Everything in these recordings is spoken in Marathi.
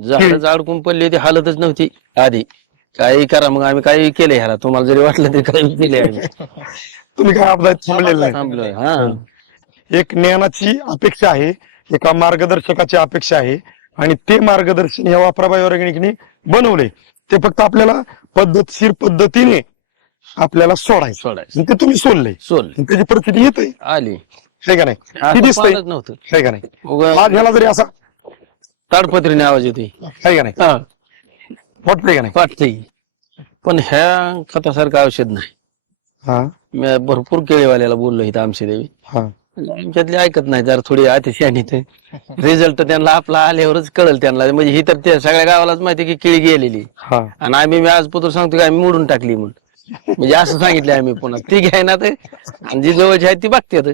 झाड अडकून पडली होती, हालतच नव्हती आधी. काही करा मग, आम्ही काही केलं ह्याला, तुम्हाला जरी वाटलं तरी काही केले आम्ही. तुम्ही काय आपला थांबलेलं नाही. थांबलोय. हा एक ज्ञानाची अपेक्षा आहे, एका मार्गदर्शकाची अपेक्षा आहे, आणि ते मार्गदर्शन या वापराबाई ऑर्गॅनिकने बनवले. ते फक्त आपल्याला पद्धतशीर पद्धतीने आपल्याला सोडायचं, सोडायचं. आणि ते तुम्ही सोडले, सोल आणि त्याची परिस्थिती येते, आली. हे का नाही? असं ती दिसतंय, पाहतच नव्हतं. हे का नाही? उगा आज ह्याला जरी असा, ताडपत्रीने आवाज येतोय. हे का नाही, हा वाटतंय का नाही? वाटतंय. पण ह्या खतासारखं औषध नाही. हा मी भरपूर केळीवाल्याला बोललो इथं आमची देवी, हा आमच्यातले ऐकत नाही, जरा थोडी अतिशहाणी ते. रिझल्ट त्यांना आपला आल्यावरच कळल त्यांना. म्हणजे ही तर त्या सगळ्या गावालाच माहिती की केळी गेलेली, हा आणि आम्ही मी आज पुत्र सांगतो की आम्ही मोडून टाकली म्हणून. म्हणजे असं सांगितलं आम्ही. पुन्हा ती घ्यायना ते, आणि जी जवळची आहेत ती बघतात.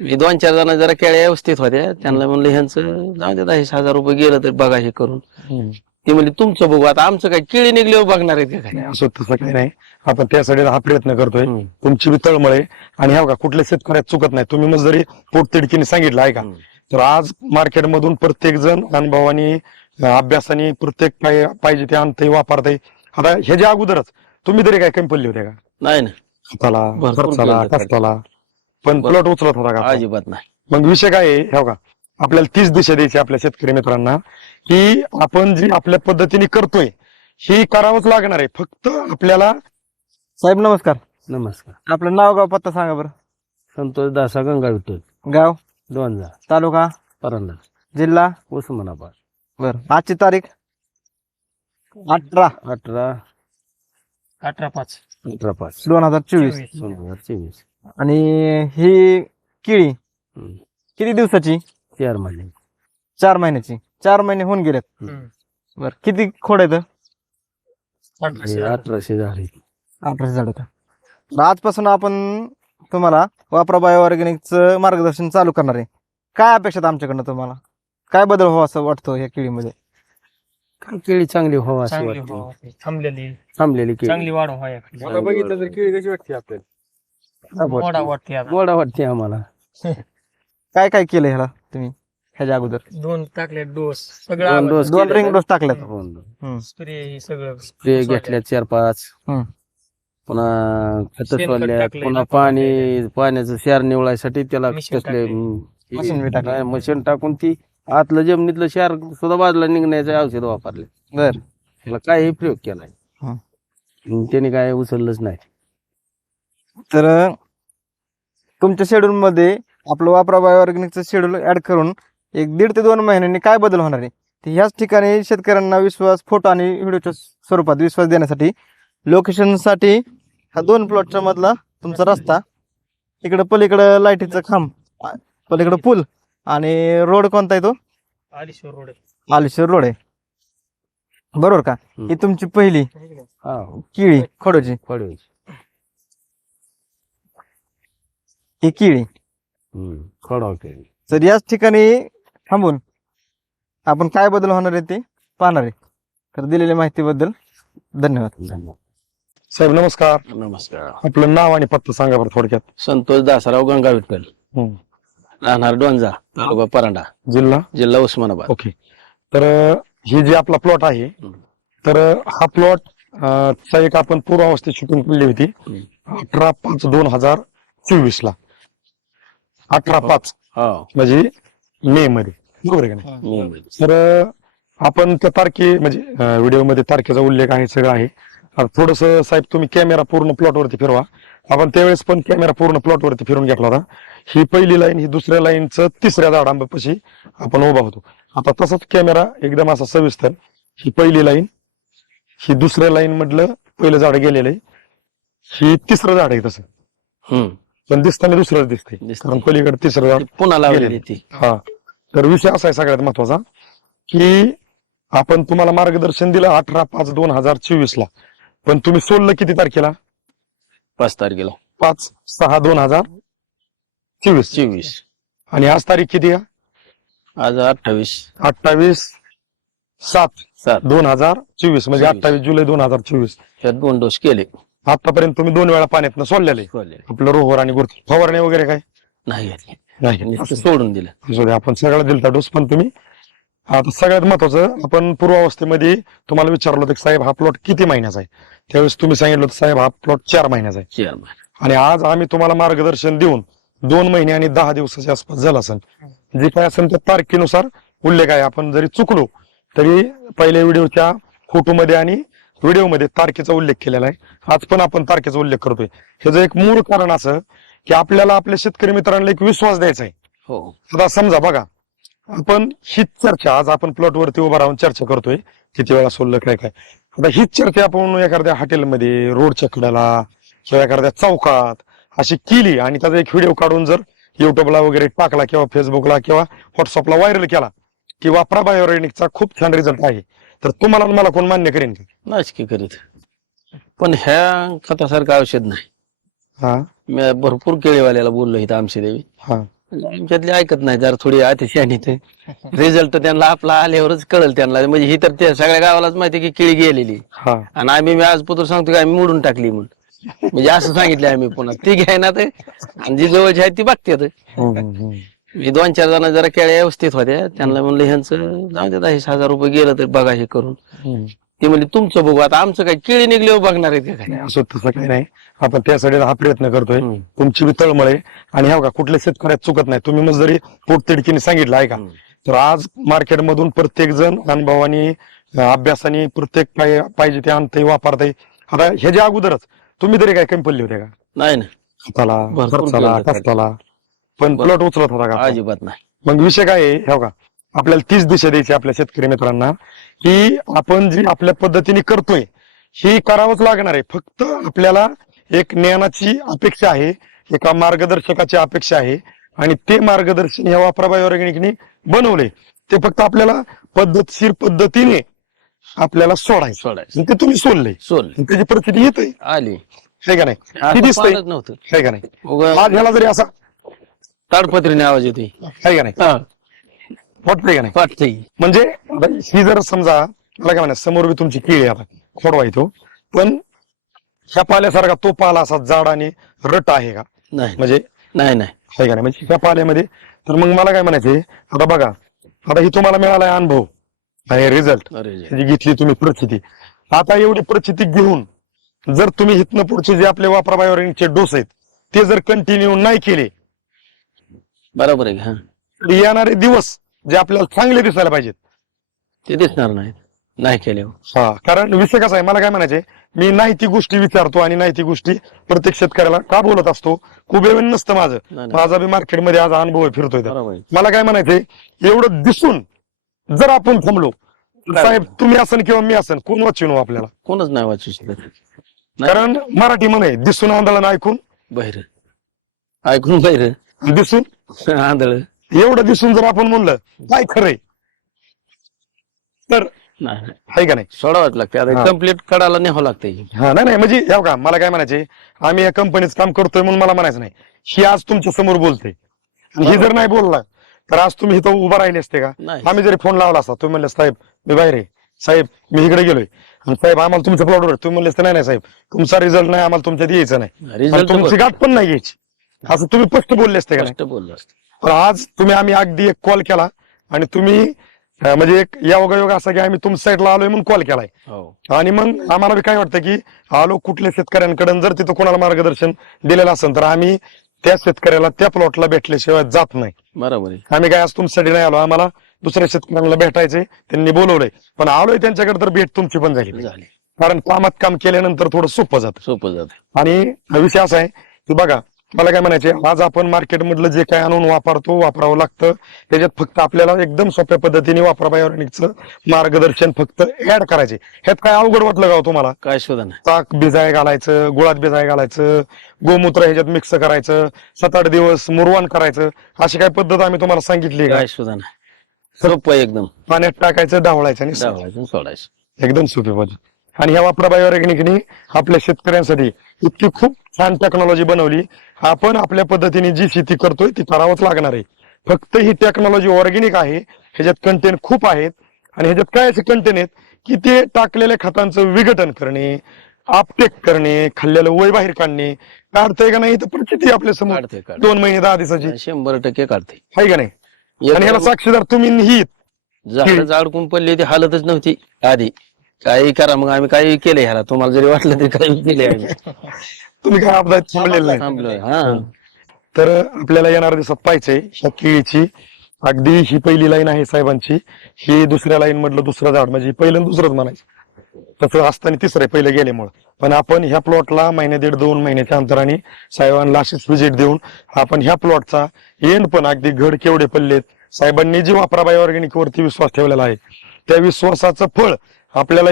मी 2-4 जण जरा केळ्या व्यवस्थित होत्या, त्यांना म्हणलं ह्यांचं जाऊ दे, 10,000 रुपये गेलं तर बघा हे करून. ती म्हणली तुमचं बघू, आता आमचं काय, केळी निघल्यावर बघणार आहेत का काय? नाही, असं तसं काही नाही. आपण त्यासाठी हा प्रयत्न करतोय. हम्म. तुमची बी तळमळे, आणि हा बघा कुठल्या शेतकऱ्यात चुकत नाही. तुम्ही मग जरी पोटतिडकीने सांगितलं आहे का, तर आज मार्केटमधून प्रत्येक जण अनुभवाने, अभ्यासाने, प्रत्येक पाहिजे ते आणतंय, वापरतंय. आता ह्याच्या अगोदरच तुम्ही तरी काय कमी पडले होते का नाही ना, खताला, भरपूर खर्चाला, केलं. कष्टाला? पण भरपूर. प्लॉट उचलत होता का? अजिबात नाही. मग विषय काय आहे, हे बघा, आपल्याला तीच दिशा द्यायची आपल्या शेतकरी मित्रांना, की आपण जी आपल्या पद्धतीने करतोय ही करावंच लागणार आहे. फक्त आपल्याला. साहेब नमस्कार. नमस्कार. आपलं नाव गाव पत्ता सांगा बरं. संतोष दासा गंगा विठ्ठल, गाव, दोनजा, तालुका, परंडा, जिल्हा. उस्मानाबाद. बरं, आजची तारीख 18 18 18/5. 18/5 2024. 2024. आणि ही केळी किती दिवसाची? 4 महिने. 4 महिन्याची. 4 महिने होऊन गेलेत. बरं, किती खोड आहेत? 1800 झाले. 18 झाड का? आजपासून आपण तुम्हाला वापरा बायो ऑर्गॅनिकचं मार्गदर्शन चालू करणार आहे. काय अपेक्षा आहेत आमच्याकडनं तुम्हाला? काय बदल व्हावा असं वाटतं या केळीमध्ये? काय केळी चांगली व्हावं असं चांगली वाटतं. व्हावं, थांबलेली थांबलेली केळी चांगली वाढ व्हावी. मला बघितलं तर केळी कशी वाटते आपल्याला? मोडा वाटते आता. गोडा वाटते आम्हाला. काय काय केलं ह्याला तुम्ही ह्याच्या अगोदर? 2 टाकले डोस, 2 सगळं डोस 2 रिंग डोस टाकल्यात. स्प्रे हे सगळं स्प्रे घेतल्या 4-5. हम्म. पुन्हा खत शेणखत सोडल्या, टाकलंय, पुन्हा टाकलंय. पाण्याचं क्षार निवडायसाठी त्याला मशीन कसले मशीन बी टाकलंय. मशीन टाकून ती आतलं जमिनीतलं क्षार सुद्धा बाजूला निघण्याचे औषध वापरले. बर, त्याला काही प्रयोग केलाय, त्याने काय उचललंच नाही. तर तुमच्या शेड्यूल मध्ये आपलं वापरा बायो ऑर्गॅनिकचं शेड्यूल ऍड करून 1.5 ते 2 महिन्यांनी काय बदल होणार आहे ते ह्याच ठिकाणी शेतकऱ्यांना विश्वास, फोटो आणि व्हिडिओच्या स्वरूपात विश्वास देण्यासाठी लोकेशनसाठी हा 2 प्लॉटच्या मधला तुमचा रस्ता, इकडं पलीकडं लाईटीचं खांब, पलीकडं पूल, आणि रोड कोणता आहे तो? आलीश्वर रोड आलेश्वर रोड आहे, बरोबर का? ही तुमची पहिली हा केळी खोडोची. पडवे. ही केळी. खडा केळी. तर याच ठिकाणी थांबून आपण काय बदल होणार आहे ते पाहणार आहे. तर दिलेल्या माहितीबद्दल धन्यवाद. धन्यवाद. साहेब नमस्कार. नमस्कार. आपलं नाव आणि पत्ता सांगा बरं थोडक्यात. संतोष दासराव गंगा विठ्ठल, राहणार डोंजा, तालुका परांडा, जिल्हा उस्मानाबाद. ओके. तर ही जी आपला प्लॉट आहे, तर हा प्लॉट चा एक आपण पूर्वावस्थेत शूटिंग केली होती 18/5/2024 ला. 18/5 हो. म्हणजे मे मध्ये, बरोबर आहे का नाही? मुंबई. तर आपण त्या म्हणजे व्हिडिओ मध्ये तारखेचा उल्लेख आहे, सगळं आहे. थोडस साहेब तुम्ही कॅमेरा पूर्ण प्लॉट वरती फिरवा. आपण त्यावेळेस पण कॅमेरा पूर्ण प्लॉट वरती फिरून घेतला होता. ही पहिली लाईन, ही दुसऱ्या लाईनचं तिसऱ्या झाडांपाशी आपण उभा होतो. आता तसाच कॅमेरा एकदम असा सविस्तर, ही पहिली लाईन, ही दुसऱ्या लाईन मधलं पहिलं झाड गेलेलं आहे, ही तिसरं झाड आहे तसं, पण दिसताना दुसरंच दिसतंय, दिसतंय. कारण पलीकडे तिसरं झाड पुन्हा लावलेली ती. हा. तर विषय असा आहे सगळ्यात महत्वाचा, की आपण तुम्हाला मार्गदर्शन दिलं 18/5/2024 ला, पण तुम्ही सोडलं किती तारखेला? 5 तारखेला 5/6/2024. आणि आज तारीख किती आहे? आज 28 28/7/2024, म्हणजे 28 जुलै 2024. त्यात 2 डोस केले. आतापर्यंत तुम्ही 2 वेळा पाण्यातनं सोडलेले आपलं रोहर आणि गुरती, फवारणी वगैरे काय नाही घेतली. नाही? नुसतं सोडून दिलं. असू दे, आपण सगळं दिलता डोस, पण तुम्ही आता सगळ्यात महत्वाचं, आपण पूर्वावस्थेमध्ये तुम्हाला विचारलं होतं की साहेब हा प्लॉट किती महिन्याचा आहे, त्यावेळेस तुम्ही सांगितलं होतं साहेब हा प्लॉट 4 महिन्याचा आहे. चेअरमन आणि आज आम्ही तुम्हाला मार्गदर्शन देऊन 2 महिने आणि 10 दिवसाच्या आसपास झाला असेल. जे काय असेल त्या तारखेनुसार उल्लेख आहे. आपण जरी चुकलो तरी पहिल्या व्हिडिओच्या फोटोमध्ये आणि व्हिडिओमध्ये तारखेचा उल्लेख केलेला आहे. आज पण आपण तारखेचा उल्लेख करतोय. ह्याचं एक मूळ कारण असं की आपल्याला आपल्या शेतकरी मित्रांना एक विश्वास द्यायचा आहे. हो आता समजा बघा, आपण हीच चर्चा आज आपण प्लॉटवरती उभा राहून चर्चा करतोय, किती वेळा सोडलं काय काय. आता हीच चर्चा आपण एखाद्या हॉटेलमध्ये, रोडच्या कडेला किंवा एखाद्या चौकात अशी केली आणि त्याचा एक व्हिडिओ काढून जर युट्यूबला वगैरे टाकला किंवा फेसबुकला किंवा व्हॉट्सअपला व्हायरल केला की वापरा बायोरेनिकचा खूप छान रिझल्ट आहे, तर तुम्हाला आणि मला कोण मान्य करेन का? नाच की करीत. पण ह्या खतासारखं औषध नाही. हा मी भरपूर केळीवाल्याला बोललो इथं आमची देवी, हा आमच्यातले ऐकत नाही, जरा थोडी अतिशहाणी ते रिझल्ट त्यांना आपला आल्यावरच कळल त्यांना. म्हणजे ही तर त्या सगळ्या गावालाच माहिती की केळी गेलेली, हा आणि मी आज पुत्र सांगतो की आम्ही मोडून टाकली म्हणून. म्हणजे असं सांगितलं आम्ही. पुन्हा ती घ्यायना ते, आणि जी जवळची आहेत ती बघतात. मी 2-4 जण जरा केळ्या व्यवस्थित होत्या, त्यांना म्हणलं ह्यांचं जाऊ दे, 10,000 रुपये गेलं तर बघा हे करून. ती म्हणली तुमचं बघू, आता आमचं काय केळी निघल्यावर बघणार आहे का काय. असं तसं काही नाही. आपण त्यासाठी हा प्रयत्न करतोय. तुमची बी तळमळ आहे आणि हो का, कुठल्या शेतकऱ्यात चुकत नाही. तुम्ही मग जरी पोटतिडकीने सांगितलं आहे का, तर आज मार्केटमधून प्रत्येक जण अनुभवानी अभ्यासाने प्रत्येक पाहिजे ते आणतंय, वापरतंय. आता ह्याच्या अगोदरच तुम्ही तरी काय कमी पडले होते का नाही ना, खताला, भरपूर खर्चाला, केलं होतं. कष्टाला, पण प्लॉट उचलत होता का? अजिबात नाही. मग विषय काय आहे हो का, आपल्याला तीच दिशा द्यायची आपल्या शेतकरी मित्रांना की आपण जी आपल्या पद्धतीने करतोय ही करावंच लागणार आहे. फक्त आपल्याला एक ज्ञानाची अपेक्षा आहे, एका मार्गदर्शकाची अपेक्षा आहे, आणि ते मार्गदर्शन या वापरा बायोऑर्गॅनिकने बनवले. ते फक्त आपल्याला पद्धतशीर पद्धतीने आपल्याला सोडायचं. ते तुम्ही सोडले, सोल त्याची परिस्थिती येते आली आहे का नाही, असं ती दिसतंय पाहत नव्हतं. आहे का नाही. उगा आज ह्याला जरी असा ताडपत्रीने आवाज येतोय. आहे का नाही, वाटतंय का नाही. वाटतंय म्हणजे आता ही जर समजा मला काय म्हणा, समोर बी तुमची केळी आता खोडवा येतो, पण ह्या पाल्यासारखा तो पाला असा जाड आणि रट आहे का, नाही म्हणजे नाही नाही. आहे का नाही. म्हणजे ह्या पाल्यामध्ये तर मग मला काय म्हणायचंय, आता बघा, आता ही तुम्हाला मिळालाय अनुभव आणि रिझल्ट, अरे जी घेतली तुम्ही परिस्थिती. आता एवढी परिस्थिती घेऊन जर तुम्ही हितनं पुढचे जे आपले वापरा बायोरेनिकचे डोस आहेत ते जर कंटिन्यू नाही केले, बरोबर आहे. हा, तर येणारे दिवस जे आपल्याला चांगले दिसायला पाहिजेत ते दिसणार नाही नाही केल्यावर. हा. कारण विषय कसा आहे, मला काय म्हणायचे, मी नाही ती गोष्टी विचारतो आणि नाही ती गोष्टी प्रत्येक शेतकऱ्याला का बोलत असतो. खूप वेळ नसतं माझं, नाही. माझा बी मार्केटमध्ये आज अनुभव आहे, फिरतोय तर. बरोबर आहे. मला काय म्हणायचंय, एवढं दिसून जर आपण थांबलो, साहेब तुम्ही असन किंवा मी असन, कोण वाचून आपल्याला. कोणच नाही वाचू शकत. नाही. कारण मराठी म्हणे, दिसून आंधळं ऐकून बहिर ऐकून बहिर दिसून आंधळ. एवढं दिसून जर आपण म्हणलं काय खरंय, तर नाही आहे का नाही. सोडावंच लागते. आता हा. कम्प्लीट कडाला न्यावं लागतंय. हा नाही नाही, म्हणजे याव का, मला काय म्हणायचे, आम्ही या कंपनीत काम करतोय म्हणून मला म्हणायचं नाही, ही आज तुमच्या समोर बोलते, आणि ही जर नाही बोलला तर आज तुम्ही इथं उभा राहिले असते का. नाही. आम्ही जरी फोन लावला असता, तुम्ही म्हणले साहेब मी बाहेर आहे, साहेब मी इकडे गेलोय, आणि साहेब आम्हाला तुमच्या प्लॉटवर, तुम्ही म्हणले असते नाही साहेब तुमचा रिझल्ट नाही, आम्हाला तुमच्यात यायचं नाही, आणि रिझल्ट तुमची गाठ पण नाही यायची, असं तुम्ही स्पष्ट बोलले असते का नाही. स्पष्ट बोललो असतो. पण आज तुम्ही, आम्ही अगदी एक कॉल केला आणि तुम्ही म्हणजे एक योगायोग असा की आम्ही तुमच्या साईडला आलोय म्हणून कॉल केलाय, हो आणि मग आम्हाला बी काय वाटतं की आलो कुठल्या शेतकऱ्यांकडे जर तिथं कोणाला मार्गदर्शन दिलेलं असेल तर आम्ही त्या शेतकऱ्याला त्या प्लॉटला भेटल्याशिवाय जात नाही. बरोबर आहे. आम्ही काय आज तुमच्यासाठी नाही आलो, आम्हाला दुसऱ्या शेतकऱ्यांना भेटायचे, त्यांनी बोलवलंय, पण आलोय त्यांच्याकडे तर भेट तुमची पण झाली, झाले कारण कामात काम केल्यानंतर थोडं सोपं जातं. सोपं जात. आणि विषय असा आहे की बघा, मला काय म्हणायचे, आज आपण मार्केट मधलं जे काय आणून वापरावं लागतं, त्याच्यात फक्त आपल्याला एकदम सोप्या पद्धतीने वापरा बायोऑर्गॅनिकचं मार्गदर्शन फक्त ऍड करायचे. ह्यात काय अवघड वाटलं का हो तुम्हाला. काय शोधा नाही. ताक भिजाय घालायचं, गुळात भिजाय घालायचं, गोमूत्र ह्याच्यात मिक्स करायचं, 7-8 दिवस मुरवाण करायचं, अशी काय पद्धत आम्ही तुम्हाला सांगितली का. काय शोधा नाही. सोपं आहे एकदम. पाण्यात टाकायचं, ढवळायचं आणि डावळायचं सोडायचं. एकदम सोपी पद्धत. आणि ह्या वापरा बायोऑर्गॅनिकने आपल्या शेतकऱ्यांसाठी इतकी खूप छान टेक्नॉलॉजी बनवली. आपण आपल्या पद्धतीने जी शेती करतोय ती करावंच लागणार आहे. फक्त ही टेक्नॉलॉजी ऑर्गॅनिक आहे, ह्याच्यात कंटेन खूप आहेत, आणि ह्याच्यात काय असे कंटेन आहेत की ते टाकलेल्या खतांचं विघटन करणे, आपटेक करणे, खाल्लेलं वय बाहेर काढणे, काढतंय का नाही तर परिस्थिती आपल्या समोर काढते 2 महिने 10 दिवसाची 100% काढते. आहे का नाही. आणि ह्याला साक्षीदार तुम्ही ही झाड जाडकून पडली ती हालतच नव्हती आधी. काही करा मग आम्ही काही केलंय ह्याला, तुम्हाला जरी वाटलं तरी काही केलंय आम्ही. तुम्ही काय अपघात थांबलेला नाही. थांबलोय हा. तर आपल्याला येणाऱ्या दिवसात पाहिजे ह्या केळीची अगदी ही पहिली लाईन आहे साहेबांची, ही दुसऱ्या लाईन मधलं दुसरं झाड, म्हणजे पहिलं आणि दुसरंच म्हणायचं, तसं असताना तिसरं आहे पहिलं गेल्यामुळं. पण आपण ह्या प्लॉटला महिने 1.5-2 महिन्याच्या अंतराने साहेबांना अशीच व्हिजिट देऊन आपण ह्या प्लॉटचा एंड पण अगदी घड केवढे पडलेत, साहेबांनी जी वापराबाई ऑर्गॅनिक वरती विश्वास ठेवलेला आहे त्या विश्वासाचं फळ आपल्याला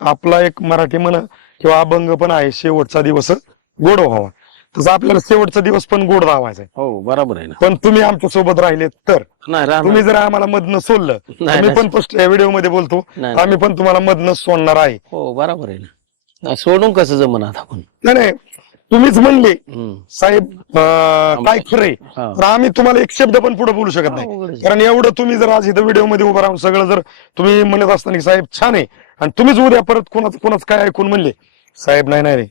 आपला एक मराठी म्हण किंवा अभंग पण आहे, शेवटचा दिवस गोड व्हावा. तसं आपल्याला शेवटचा दिवस पण गोड राहावायचा आहे. हो बरोबर आहे ना. पण तुम्ही आमच्या सोबत राहिले तर, नाही राहणार. तुम्ही जर आम्हाला मधनं सोडलं, नाही, मी नाही. पण फर्स्ट व्हिडिओ मध्ये बोलतो, नाही. आम्ही पण तुम्हाला मधनं सोडणार आहे. हो बरोबर आहे ना. नाही, सोडून कसं जमन आता आपण. नाही तुम्हीच म्हणले हम्म. साहेब काय खरंय, हा. तर आम्ही तुम्हाला एक शब्द पण पुढे बोलू शकत नाही. अवघड आहे. कारण एवढं तुम्ही जर आज इथं व्हिडिओ मध्ये उभं राहून सगळं जर तुम्ही म्हणत असताना की साहेब छान आहे, आणि तुम्हीच उद्या परत कोणाच काय ऐकून म्हणले साहेब नाही रे,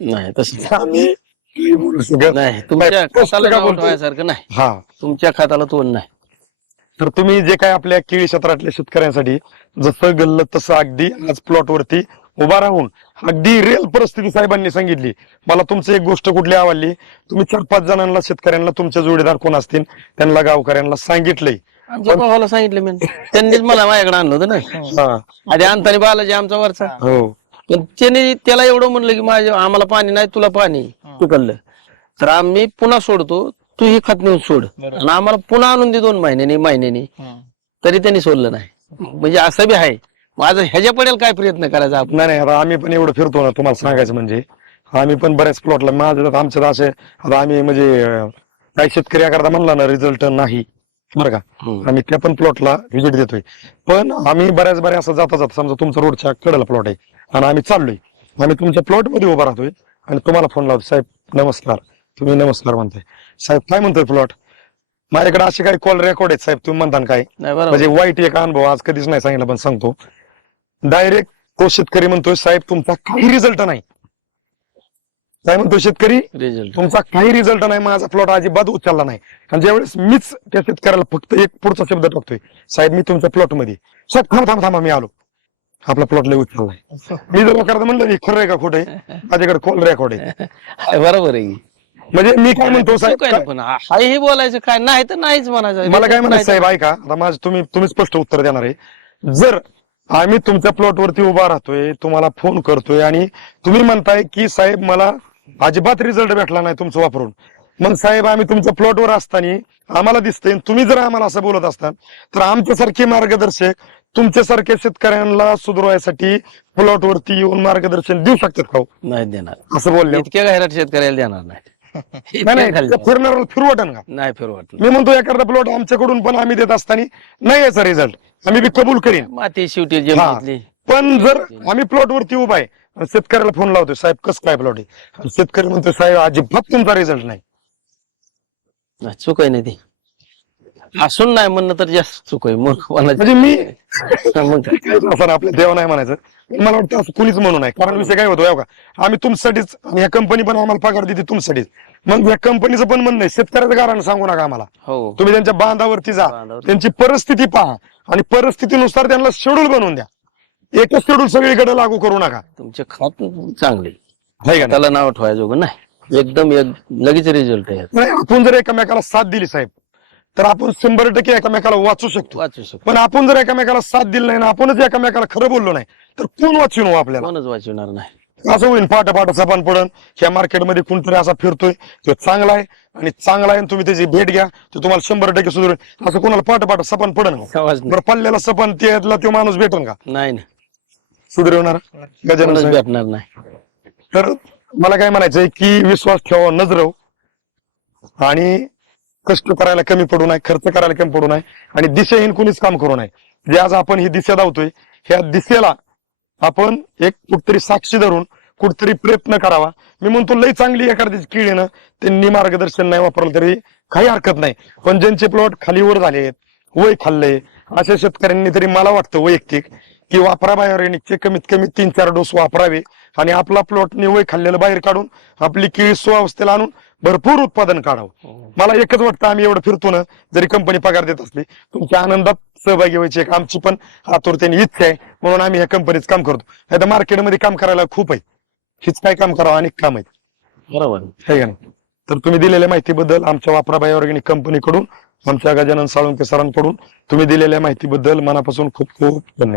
नाही तसं आम्ही काही बोलू शकत नाही. तुमच्या नाही, खाताला का नाव बोलतो? ठेवायसारखं नाही. हा. तुमच्या खाताला तोंड नाही. तर तुम्ही जे काय आपल्या केळी क्षेत्रातल्या शेतकऱ्यांसाठी जसं गल्लं तसं अगदी आज प्लॉटवरती उभा राहून अगदी रिअल परिस्थिती साहेबांनी सांगितली. मला तुमची एक गोष्ट कुठली आवडली, तुम्ही 4-5 जणांना शेतकऱ्यांना तुमचे जोडीदार कोण असतील त्यांना गावकऱ्यांना सांगितलंय. आमच्या भावाला सांगितलं मी, त्यांनीच मला माझ्याकडे आणलं होतं ना. हा. आधी अंतानी बालाजी आमचा वरचा, हो. पण त्याने त्याला एवढं म्हणलं की आम्हाला पाणी नाही, तुला पाणी पिकलं तर आम्ही पुन्हा सोडतो, तू ही खत नेऊन सोड, आणि आम्हाला पुन्हा आणून दे 2 महिन्यानी, तरी त्यांनी सोडलं नाही. म्हणजे असं बी आहे. माझं ह्याच्या पडेल काय प्रयत्न करायचा आपण. नाही आता आम्ही पण एवढं फिरतो ना, तुम्हाला सांगायचं म्हणजे आम्ही पण बऱ्याच प्लॉटला माझं आमच्यात असे आता आम्ही म्हणजे काही शेतकरी करता म्हणला ना रिझल्ट नाही बरं का, आम्ही त्या पण प्लॉटला व्हिजिट देतोय. पण आम्ही बऱ्याच असं जाता समजा तुमचा रोडच्या कडेला प्लॉट आहे आणि आम्ही चाललोय, आम्ही तुमच्या प्लॉट मध्ये उभा राहतोय आणि तुम्हाला फोन लावतो, साहेब नमस्कार, तुम्ही नमस्कार म्हणताय, साहेब काय म्हणतोय प्लॉट, माझ्याकडे असे काही कॉल रेकॉर्ड आहेत साहेब, तुम्ही म्हणता काय नाही बरोबर. म्हणजे वाईट एक अनुभव आज कधीच नाही सांगितलं पण सांगतो. डायरेक्ट तो शेतकरी म्हणतोय साहेब तुमचा काही रिझल्ट नाही, काय म्हणतो शेतकरी, रिझल्ट तुमचा काही रिझल्ट नाही, माझा प्लॉट अजिबात उचलला नाही. आणि ज्यावेळेस मीच त्या शेतकऱ्याला फक्त एक पुढचा शब्द टाकतोय, साहेब मी तुमच्या प्लॉट मध्ये, साहेब थांबा मी आलो, आपला प्लॉट लय उचललाय. मी जर करता म्हणलं हे खरं आहे का खोटं आहे, माझ्याकडे कॉल रेकॉर्ड आहे. बरोबर आहे. म्हणजे मी काय म्हणतो साहेब, पण हाय हे बोलायचं काय, नाही तर नाहीच म्हणायचं. मला काय म्हणायचं साहेब ऐका, आता माझं तुम्ही स्पष्ट उत्तर देणार आहे. जर आम्ही तुमच्या प्लॉटवरती उभा राहतोय, तुम्हाला फोन करतोय आणि तुम्ही म्हणताय की साहेब मला अजिबात रिझल्ट भेटला नाही तुमचं वापरून, मग साहेब आम्ही तुमच्या प्लॉटवर असताना आम्हाला दिसतंय, तुम्ही जर आम्हाला असं बोलत असताल तर आमच्यासारखे मार्गदर्शक तुमच्यासारख्या शेतकऱ्यांना सुधारवायसाठी प्लॉटवरती येऊन मार्गदर्शन देऊ शकतात का? नाही देणार. असं बोलले इतक्या गैराट शेतकऱ्याला देणार नाही. नाही फिरणार फिरवटन का? नाही फिरवट. मी म्हणतो एखादा प्लॉट आमच्याकडून पण आम्ही देत असताना नाही याचा रिझल्ट आम्ही बी कबूल करीन, माती शेवटी हा. जमिनीतली. पण जर आम्ही प्लॉट वरती उभा आहे आणि शेतकऱ्याला फोन लावतोय, साहेब कसं काय प्लॉट आहे, आणि शेतकरी म्हणतोय साहेब अजिबात तुमचा रिझल्ट नाही, नाही, चूक आहे नाही ती. असून नाही म्हणणं तर जास्त चूक आहे. मग म्हणायचं म्हणजे मी मग काय? असं आपल्या देव नाही म्हणायचं, मला वाटतं असं कुणीच म्हणू नये. कारण विषय काय होतो का, आम्ही तुमच्यासाठीच आणि ह्या कंपनी पण आम्हाला पगार देते तुमच्यासाठीच, मग या कंपनीचं पण म्हणणं आहे शेतकऱ्याचं कारण सांगू नका आम्हाला, हो तुम्ही त्यांच्या बांधावरती जा, बांधावर. त्यांची परिस्थिती पहा आणि परिस्थितीनुसार त्यांना शेड्यूल बनवून द्या, एकच शेड्यूल सगळीकडे लागू करू नका. तुमचे खात चांगले, आहे का नाही? त्याला नाव ठेवायचं नाही, एकदम लगेच रिझल्ट आहे. नाही, आपण जर एकमेकाला साथ दिली साहेब तर आपण 100% एकमेकाला वाचू शकतो. वाचू शकतो. पण आपण जर एकमेकाला साथ दिली नाही ना, आपणच एकमेकाला खरं बोललो नाही तर कोण वाचून हो आपल्याला? कोणच वाचवणार नाही. असं होईल पहाट सपान पडन ह्या मार्केटमध्ये कोणतरी असा फिरतोय तो चांगला आहे आणि तुम्ही त्याची भेट घ्या तो तुम्हाला 100% सुधारेल, असं कोणाला पहाट सपान पडन का? आवाज नाही. बरं पल्ल्याला सपान त्यातला तो माणूस भेटन का नाही ना, सुधारवणार? गजानन कोणच साहेब, भेटणार नाही. तर मला काय म्हणायचंय की विश्वास ठेवा, नजरव आणि कष्ट करायला कमी पडू नये, खर्च करायला कमी पडू नये आणि दिशेहीन कोणीच काम करू नये. जे आज आपण ही दिशा धावतोय ह्या दिशेला आपण एक कुठतरी साक्षी धरून कुठतरी प्रयत्न करावा. मी म्हणतो लई चांगली एखाद्याची किड आहे ना, त्यांनी मार्गदर्शन नाही वापरलं तरी काही हरकत नाही, पण ज्यांचे प्लॉट खालीवर झालेत, वय खाल्लंय, अशा शेतकऱ्यांनी तरी मला वाटतं वैयक्तिक की वापरा बायोरेनिकचे कमीत कमी 3-4 डोस वापरावे आणि आपला प्लॉटने वय खाल्लेलं बाहेर काढून आपली केळी सुअवस्थेला आणून भरपूर उत्पादन काढावं. मला एकच वाटतं, आम्ही एवढं फिरतो ना, जरी कंपनी पगार देत असली, तुमच्या आनंदात सहभागी व्हायची एक आमची पण आतुरतेने इच्छा आहे, म्हणून आम्ही ह्या कंपनीत काम करतो. नाही तर मार्केटमध्ये काम करायला खूप आहे, हीच काय काम करावं, अनेक काम आहेत, बरोबर. है का नाही? तर तुम्ही दिलेल्या माहितीबद्दल, आमच्या वापराबाई ऑर्गॅनिक कंपनीकडून, आमच्या गजानन साळुंके सरांकडून तुम्ही दिलेल्या माहितीबद्दल मनापासून खूप खूप धन्यवाद.